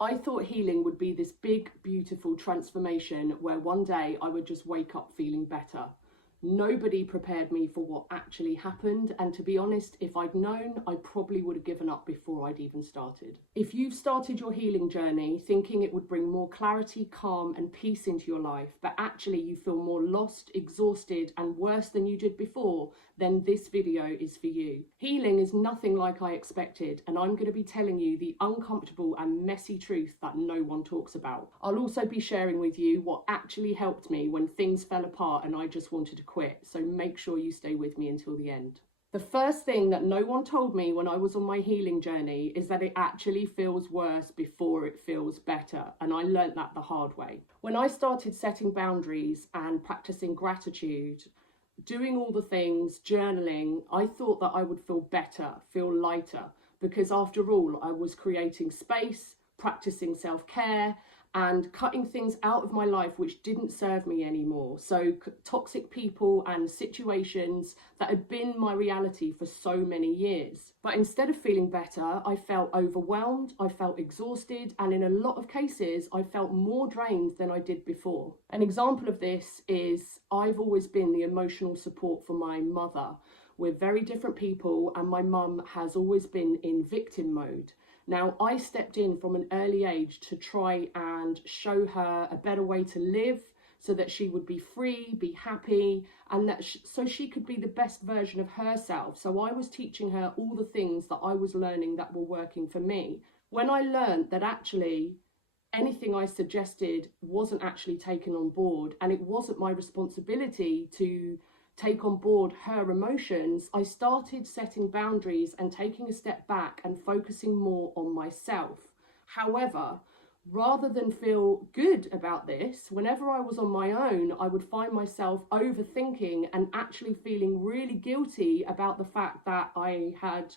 I thought healing would be this big, beautiful transformation where one day I would just wake up feeling better. Nobody prepared me for what actually happened, and to be honest, if I'd known, I probably would have given up before I'd even started. If you've started your healing journey thinking it would bring more clarity, calm and peace into your life, but actually you feel more lost, exhausted and worse than you did before, then this video is for you. Healing is nothing like I expected, and I'm going to be telling you the uncomfortable and messy truth that no one talks about. I'll also be sharing with you what actually helped me when things fell apart and I just wanted to quit, so make sure you stay with me until the end. The first thing that no one told me when I was on my healing journey is that it actually feels worse before it feels better, and I learnt that the hard way. When I started setting boundaries and practicing gratitude, doing all the things, journaling, I thought that I would feel better, feel lighter, because after all, I was creating space, practicing self-care, and cutting things out of my life which didn't serve me anymore. So toxic people and situations that had been my reality for so many years. But instead of feeling better, I felt overwhelmed, I felt exhausted, and in a lot of cases, I felt more drained than I did before. An example of this is I've always been the emotional support for my mother. We're very different people, and my mum has always been in victim mode. Now, I stepped in from an early age to try and show her a better way to live so that she would be free, be happy, and that so she could be the best version of herself. So I was teaching her all the things that I was learning that were working for me. When I learned that actually anything I suggested wasn't actually taken on board, and it wasn't my responsibility to take on board her emotions, I started setting boundaries and taking a step back and focusing more on myself. However, rather than feel good about this, whenever I was on my own, I would find myself overthinking and actually feeling really guilty about the fact that I had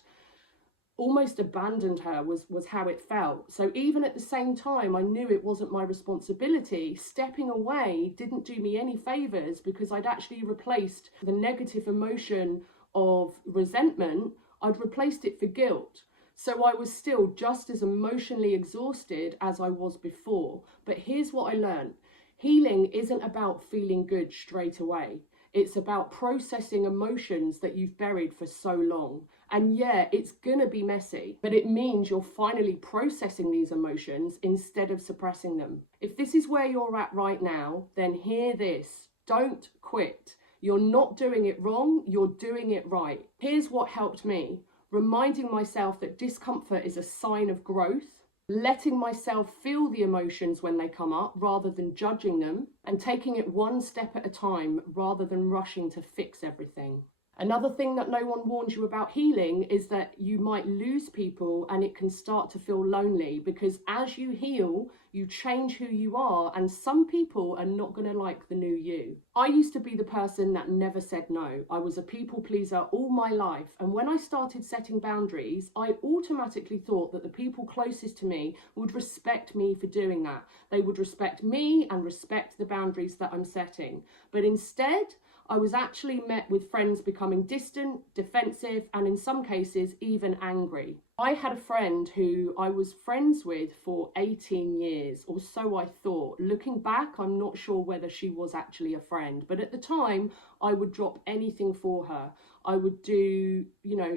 almost abandoned her, was how it felt. So even at the same time, I knew it wasn't my responsibility. Stepping away didn't do me any favors, because I'd actually replaced the negative emotion of resentment, I'd replaced it for guilt. So I was still just as emotionally exhausted as I was before. But here's what I learned. Healing isn't about feeling good straight away. It's about processing emotions that you've buried for so long. And yeah, it's gonna be messy, but it means you're finally processing these emotions instead of suppressing them. If this is where you're at right now, then hear this. Don't quit. You're not doing it wrong, you're doing it right. Here's what helped me. Reminding myself that discomfort is a sign of growth, letting myself feel the emotions when they come up rather than judging them, and taking it one step at a time rather than rushing to fix everything. Another thing that no one warns you about healing is that you might lose people and it can start to feel lonely, because as you heal, you change who you are, and some people are not going to like the new you. I used to be the person that never said no. I was a people pleaser all my life, and when I started setting boundaries, I automatically thought that the people closest to me would respect me for doing that. They would respect me and respect the boundaries that I'm setting. But instead, I was actually met with friends becoming distant, defensive, and in some cases even angry. I had a friend who I was friends with for 18 years, or so I thought. Looking back, I'm not sure whether she was actually a friend, but at the time, I would drop anything for her. I would do,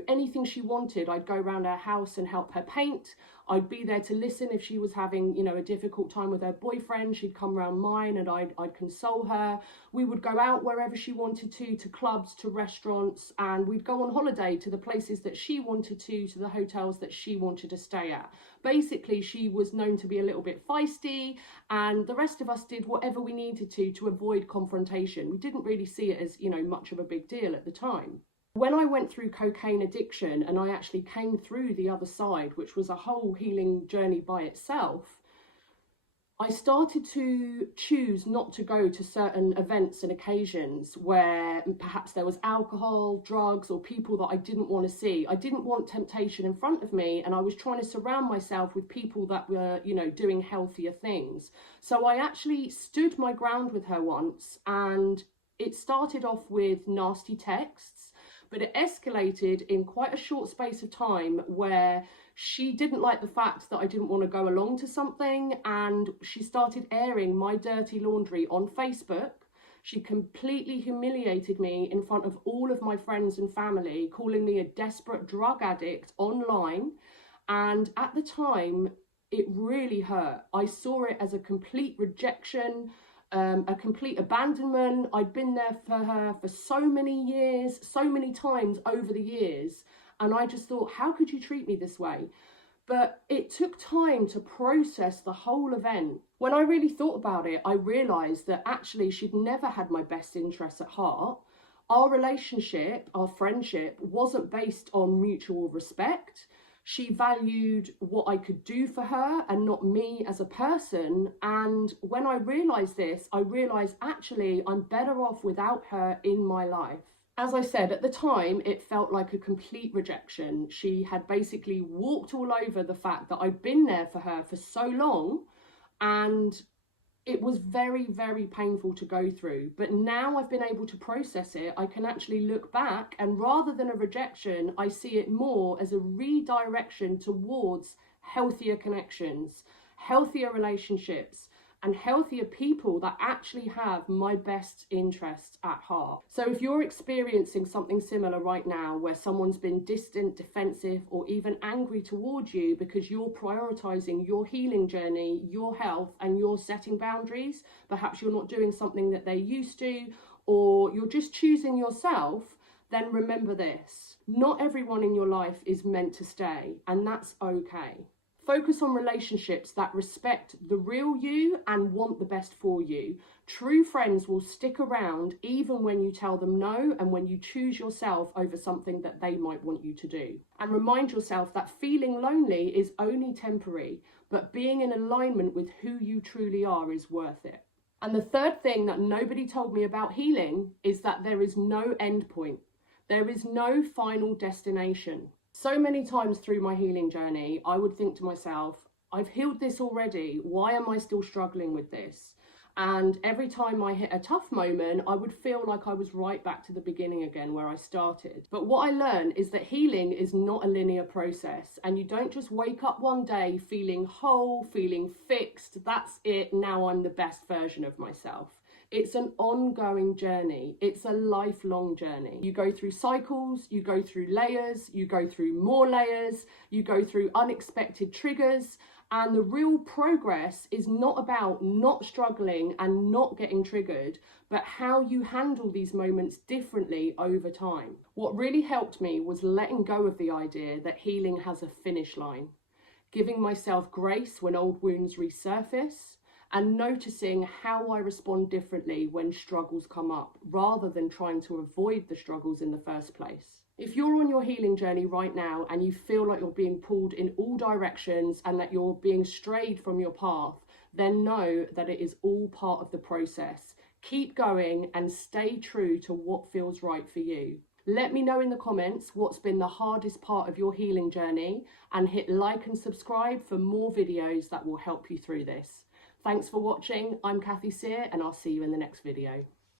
anything she wanted. I'd go around her house and help her paint. I'd be there to listen if she was having, a difficult time with her boyfriend. She'd come around mine and I'd console her. We would go out wherever she wanted to clubs, to restaurants, and we'd go on holiday to the places that she wanted to the hotels that she wanted to stay at. Basically, she was known to be a little bit feisty, and the rest of us did whatever we needed to avoid confrontation. We didn't really see it as, much of a big deal at the time. When I went through cocaine addiction and I actually came through the other side, which was a whole healing journey by itself, I started to choose not to go to certain events and occasions where perhaps there was alcohol, drugs, or people that I didn't want to see. I didn't want temptation in front of me, and I was trying to surround myself with people that were, doing healthier things. So I actually stood my ground with her once, and it started off with nasty texts, but it escalated in quite a short space of time where She didn't like the fact that I didn't want to go along to something, and she started airing my dirty laundry on Facebook. She completely humiliated me in front of all of my friends and family, calling me a desperate drug addict online. And at the time, it really hurt. I saw it as a complete rejection, a complete abandonment. I'd been there for her for so many years, so many times over the years. And I just thought, how could you treat me this way? But it took time to process the whole event. When I really thought about it, I realised that actually she'd never had my best interests at heart. Our relationship, our friendship, wasn't based on mutual respect. She valued what I could do for her and not me as a person. And when I realised this, I realised actually I'm better off without her in my life. As I said, at the time, it felt like a complete rejection. She had basically walked all over the fact that I'd been there for her for so long, and it was very, very painful to go through. But now I've been able to process it. I can actually look back, and rather than a rejection, I see it more as a redirection towards healthier connections, healthier relationships, and healthier people that actually have my best interests at heart. So if you're experiencing something similar right now, where someone's been distant, defensive, or even angry towards you because you're prioritizing your healing journey, your health, and you're setting boundaries, perhaps you're not doing something that they used to, or you're just choosing yourself, then remember this: not everyone in your life is meant to stay, and that's okay. Focus on relationships that respect the real you and want the best for you. True friends will stick around even when you tell them no, and when you choose yourself over something that they might want you to do. And remind yourself that feeling lonely is only temporary, but being in alignment with who you truly are is worth it. And the third thing that nobody told me about healing is that there is no end point. There is no final destination. So many times through my healing journey, I would think to myself, I've healed this already. Why am I still struggling with this? And every time I hit a tough moment, I would feel like I was right back to the beginning again where I started. But what I learned is that healing is not a linear process, and you don't just wake up one day feeling whole, feeling fixed. That's it. Now I'm the best version of myself. It's an ongoing journey. It's a lifelong journey. You go through cycles, you go through layers, you go through more layers, you go through unexpected triggers, and the real progress is not about not struggling and not getting triggered, but how you handle these moments differently over time. What really helped me was letting go of the idea that healing has a finish line, giving myself grace when old wounds resurface, and noticing how I respond differently when struggles come up, rather than trying to avoid the struggles in the first place. If you're on your healing journey right now and you feel like you're being pulled in all directions and that you're being strayed from your path, then know that it is all part of the process. Keep going and stay true to what feels right for you. Let me know in the comments what's been the hardest part of your healing journey, and hit like and subscribe for more videos that will help you through this. Thanks for watching. I'm Kathy Sear, and I'll see you in the next video.